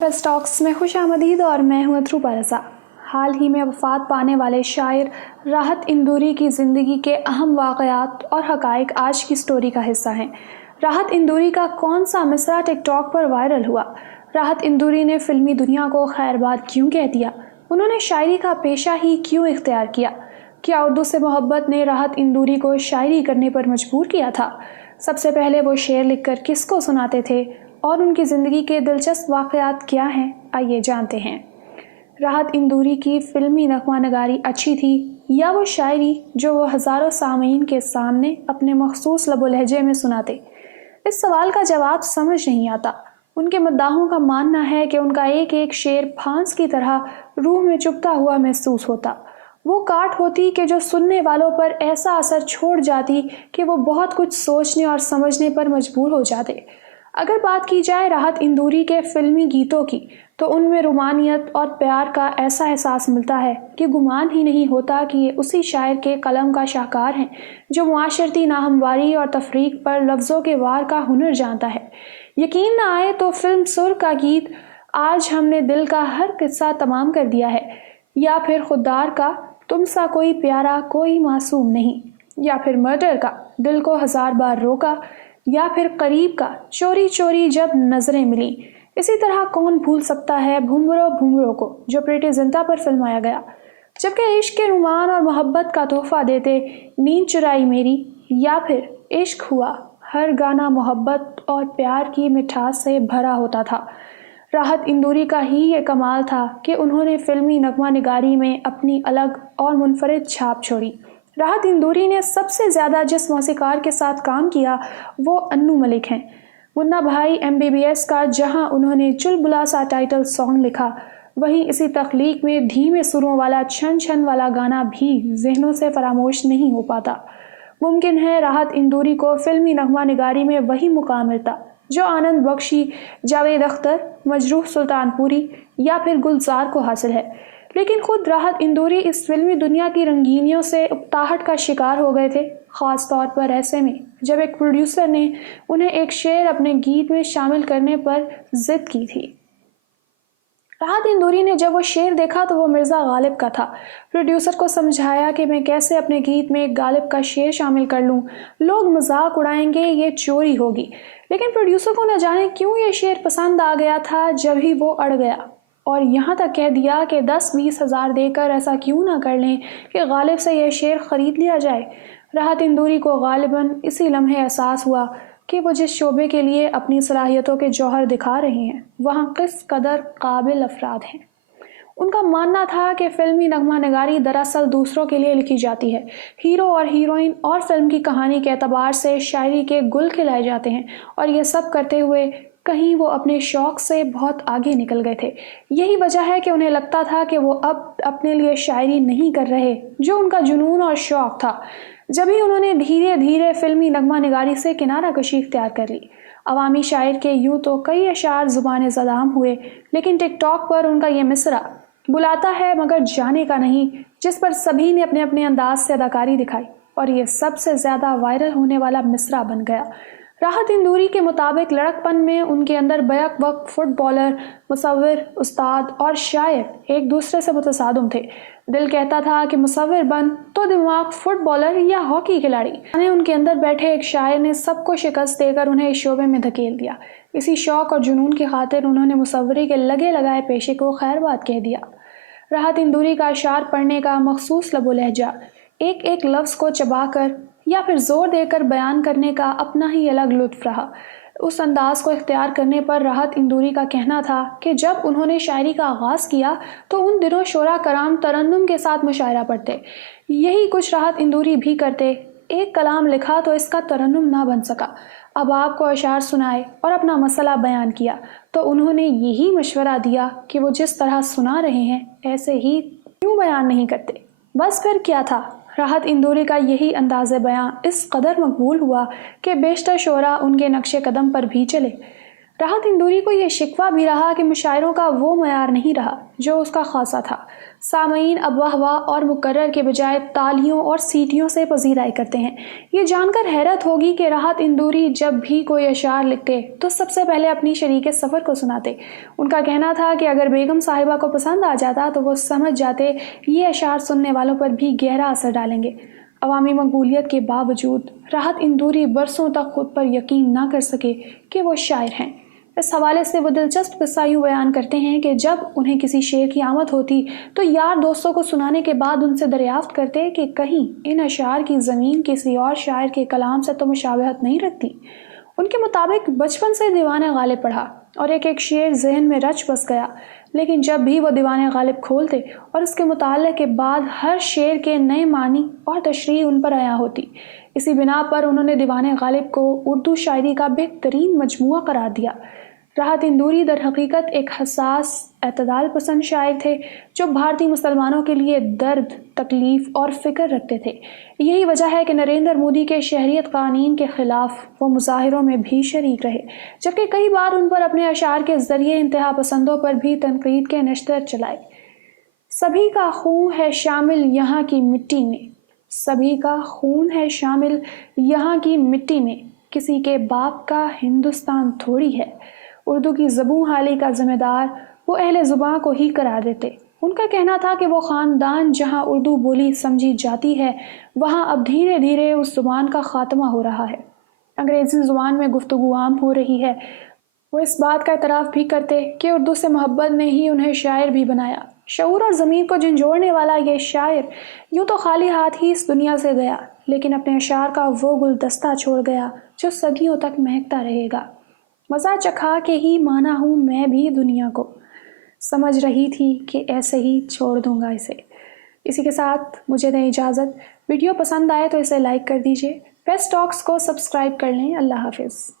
Press talks में खुश आमदीद और मैं हूं अथरूपा रज़ा। हाल ही में वफ़ात पाने वाले शायर राहत इंदौरी की ज़िंदगी के अहम वाक़यात और हक़ाइक़ आज की स्टोरी का हिस्सा हैं। राहत इंदौरी का कौन सा मिसरा टिकटॉक पर वायरल हुआ? राहत इंदौरी ने फ़िल्मी दुनिया को खैरबाद क्यों कह दिया? उन्होंने शायरी का पेशा ही क्यों इख्तियार किया? क्या उर्दू से मोहब्बत ने राहत इंदौरी को शायरी करने पर मजबूर किया था? सबसे पहले वो शेर लिखकर किसको सुनाते थे और उनकी ज़िंदगी के दिलचस्प वाक़यात क्या हैं, आइए जानते हैं। राहत इंदौरी की फ़िल्मी नग़मा नगारी अच्छी थी या वो शायरी जो वो हज़ारों सामीन के सामने अपने मखसूस लबो लहजे में सुनाते? इस सवाल का जवाब समझ नहीं आता। उनके मद्दाहों का मानना है कि उनका एक एक शेर फांस की तरह रूह में चुभता हुआ महसूस होता। वो काट होती कि जो सुनने वालों पर ऐसा असर छोड़ जाती कि वो बहुत कुछ सोचने और समझने पर मजबूर हो जाते। अगर बात की जाए राहत इंदौरी के फ़िल्मी गीतों की, तो उनमें रूमानियत और प्यार का ऐसा एहसास मिलता है कि गुमान ही नहीं होता कि ये उसी शायर के कलम का शाहकार हैं जो मुआशरती नाहमवारी और तफरीक पर लफ्ज़ों के वार का हुनर जानता है। यकीन न आए तो फिल्म सुर का गीत आज हमने दिल का हर किस्सा तमाम कर दिया है, या फिर खुद्दार का तुम सा कोई प्यारा कोई मासूम नहीं, या फिर मर्डर का दिल को हज़ार बार रोका, या फिर करीब का चोरी चोरी जब नज़रें मिली। इसी तरह कौन भूल सकता है भुमरो भुमरो को, जो प्रीति जिंटा पर फिल्माया गया। जबकि इश्क के रुमान और मोहब्बत का तोहफा देते नींद चुराई मेरी, या फिर इश्क हुआ, हर गाना मोहब्बत और प्यार की मिठास से भरा होता था। राहत इंदौरी का ही ये कमाल था कि उन्होंने फ़िल्मी नग़मा निगारी में अपनी अलग और मुनफरिद छाप छोड़ी। राहत इंदौरी ने सबसे ज़्यादा जिस मौसीकार के साथ काम किया वो अन्नू मलिक हैं। मुन्ना भाई MBBS का जहां उन्होंने चुलबुला सा टाइटल सॉन्ग लिखा, वहीं इसी तख्लीक में धीमे सुरों वाला छन छन वाला गाना भी जहनों से फरामोश नहीं हो पाता। मुमकिन है राहत इंदौरी को फ़िल्मी नग़मा निगारी में वही मुकाम मिलता जो आनंद बख्शी, जावेद अख्तर, मजरूह सुल्तानपुरी या फिर गुलजार को हासिल है। लेकिन खुद राहत इंदौरी इस फिल्मी दुनिया की रंगीनियों से उकताहट का शिकार हो गए थे, ख़ास तौर पर ऐसे में जब एक प्रोड्यूसर ने उन्हें एक शेर अपने गीत में शामिल करने पर जिद की थी। राहत इंदौरी ने जब वो शेर देखा तो वो मिर्ज़ा गालिब का था। प्रोड्यूसर को समझाया कि मैं कैसे अपने गीत में गालिब का शेर शामिल कर लूँ, लोग मजाक उड़ाएंगे, ये चोरी होगी। लेकिन प्रोड्यूसर को न जाने क्यों ये शेर पसंद आ गया था, जब ही वो अड़ गया और यहाँ तक कह दिया कि 10-20 हज़ार देकर ऐसा क्यों ना कर लें कि गालिब से यह शेर ख़रीद लिया जाए। राहत इंदौरी को गालिबन इसी लम्हे एहसास हुआ कि वो जिस शोबे के लिए अपनी सलाहियतों के जौहर दिखा रहे हैं वहाँ किस कदर काबिल अफराद हैं। उनका मानना था कि फ़िल्मी नग़मा निगारी दरअसल दूसरों के लिए लिखी जाती है। हीरो और हीरोइन और फिल्म की कहानी के एतबार से शायरी के गुल खिलाए जाते हैं, और ये सब करते हुए कहीं वो अपने शौक़ से बहुत आगे निकल गए थे। यही वजह है कि उन्हें लगता था कि वो अब अपने लिए शायरी नहीं कर रहे जो उनका जुनून और शौक़ था। जब ही उन्होंने धीरे धीरे फ़िल्मी नग़मा निगारी से किनारा कशी इख्तियार कर ली। अवामी शायर के यूँ तो कई अशार ज़ुबान ज़दाम हुए, लेकिन टिकटॉक पर उनका ये मिसरा बुलाता है मगर जाने का नहीं, जिस पर सभी ने अपने अपने अंदाज से अदाकारी दिखाई, और ये सबसे ज़्यादा वायरल होने वाला मिसरा बन गया। राहत इंदौरी के मुताबिक लड़कपन में उनके अंदर बैक वक्त फुटबॉलर, मुसव्विर, उस्ताद और शायर एक दूसरे से मुतसादम थे। दिल कहता था कि मुसव्विर बन तो दिमाग फुटबॉलर या हॉकी खिलाड़ी। उनके अंदर बैठे एक शायर ने सबको शिकस्त देकर उन्हें इस शोबे में धकेल दिया। इसी शौक़ और जुनून की खातिर उन्होंने मुसव्वरी के लगे लगाए पेशे को खैरबाद कह दिया। राहत इंदौरी का अशार पढ़ने का मखसूस लबो लहजा, एक एक लफ्ज़ को चबाकर या फिर ज़ोर देकर बयान करने का अपना ही अलग लुत्फ़ रहा। उस अंदाज़ को इख्तियार करने पर राहत इंदौरी का कहना था कि जब उन्होंने शायरी का आगाज़ किया तो उन दिनों शोरा कराम तरन्नुम के साथ मुशायरा पढ़ते। यही कुछ राहत इंदौरी भी करते। एक कलाम लिखा तो इसका तरन्नुम ना बन सका, अब आपको अशार सुनाए और अपना मसला बयान किया, तो उन्होंने यही मशवरा दिया कि वो जिस तरह सुना रहे हैं ऐसे ही क्यों बयान नहीं करते। बस फिर क्या था, राहत इंदौरी का यही अंदाज़े बयां इस कदर मकबूल हुआ कि बेशतर शोरा उनके नक्शे कदम पर भी चले। راحت اندوری کو یہ شکوہ بھی رہا کہ مشاعروں کا وہ معیار نہیں رہا جو اس کا خاصا تھا۔ سامعین اب واہ واہ اور مکرر کے بجائے تالیوں اور سیٹیوں سے پذیرائی کرتے ہیں۔ یہ جان کر حیرت ہوگی کہ راحت اندوری جب بھی کوئی اشعار لکھتے تو سب سے پہلے اپنی شریک سفر کو سناتے۔ ان کا کہنا تھا کہ اگر بیگم صاحبہ کو پسند آ جاتا تو وہ سمجھ جاتے یہ اشعار سننے والوں پر بھی گہرا اثر ڈالیں گے۔ عوامی مقبولیت کے باوجود راحت اندوری برسوں تک خود پر یقین نہ کر سکے کہ وہ شاعر ہیں۔ اس حوالے سے وہ دلچسپ قصہ یوں بیان کرتے ہیں کہ جب انہیں کسی شعر کی آمد ہوتی تو یار دوستوں کو سنانے کے بعد ان سے دریافت کرتے کہ کہیں ان اشعار کی زمین کسی اور شاعر کے کلام سے تو مشابہت نہیں رکھتی۔ ان کے مطابق بچپن سے دیوان غالب پڑھا اور ایک ایک شعر ذہن میں رچ بس گیا، لیکن جب بھی وہ دیوان غالب کھولتے اور اس کے مطالعے کے بعد ہر شعر کے نئے معنی اور تشریح ان پر عیاں ہوتی۔ اسی بنا پر انہوں نے دیوان غالب کو اردو شاعری کا بہترین مجموعہ قرار دیا۔ راحت اندوری در حقیقت ایک حساس، اعتدال پسند شاعر تھے جو بھارتی مسلمانوں کے لیے درد، تکلیف اور فکر رکھتے تھے۔ یہی وجہ ہے کہ نریندر مودی کے شہریت قوانین کے خلاف وہ مظاہروں میں بھی شریک رہے، جبکہ کئی بار ان پر اپنے اشعار کے ذریعے انتہا پسندوں پر بھی تنقید کے نشتر چلائے۔ سبھی کا خون ہے شامل یہاں کی مٹی میں، سبھی کا خون ہے شامل یہاں کی مٹی میں، کسی کے باپ کا ہندوستان تھوڑی ہے۔ اردو کی زبوں حالی کا ذمہ دار وہ اہل زباں کو ہی قرار دیتے۔ ان کا کہنا تھا کہ وہ خاندان جہاں اردو بولی سمجھی جاتی ہے وہاں اب دھیرے دھیرے اس زبان کا خاتمہ ہو رہا ہے۔ انگریزی زبان میں گفتگو عام ہو رہی ہے۔ وہ اس بات کا اعتراف بھی کرتے کہ اردو سے محبت نے ہی انہیں شاعر بھی بنایا۔ شعور اور ضمیر کو جھنجھوڑنے والا یہ شاعر یوں تو خالی ہاتھ ہی اس دنیا سے گیا، لیکن اپنے اشعار کا وہ گلدستہ چھوڑ گیا جو صدیوں تک مہکتا رہے گا۔ مزہ چکھا کے ہی مانا ہوں میں بھی دنیا کو، سمجھ رہی تھی کہ ایسے ہی چھوڑ دوں گا اسے۔ اسی کے ساتھ مجھے دیں اجازت۔ ویڈیو پسند آئے تو اسے لائک کر دیجیے۔ بیسٹ ٹاکس کو سبسکرائب کر لیں۔ اللہ حافظ۔